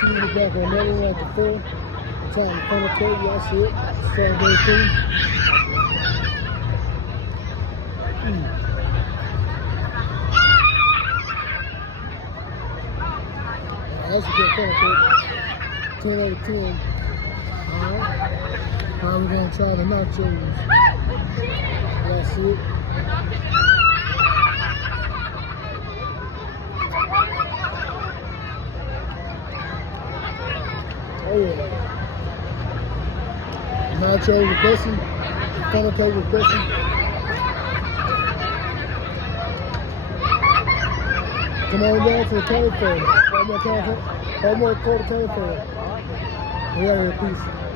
Two in the back on another one at the 4. Trying to funnel cake, y'all see it. Saturday thing. That's a good funnel cake. 10 out of 10. Alright. Now we're going to try the nachos. Y'all see it. Oh yeah. Nachos with dressing. Funnel cake with dressing. Come on down to the county fair. One more quarter county fair. We got a piece.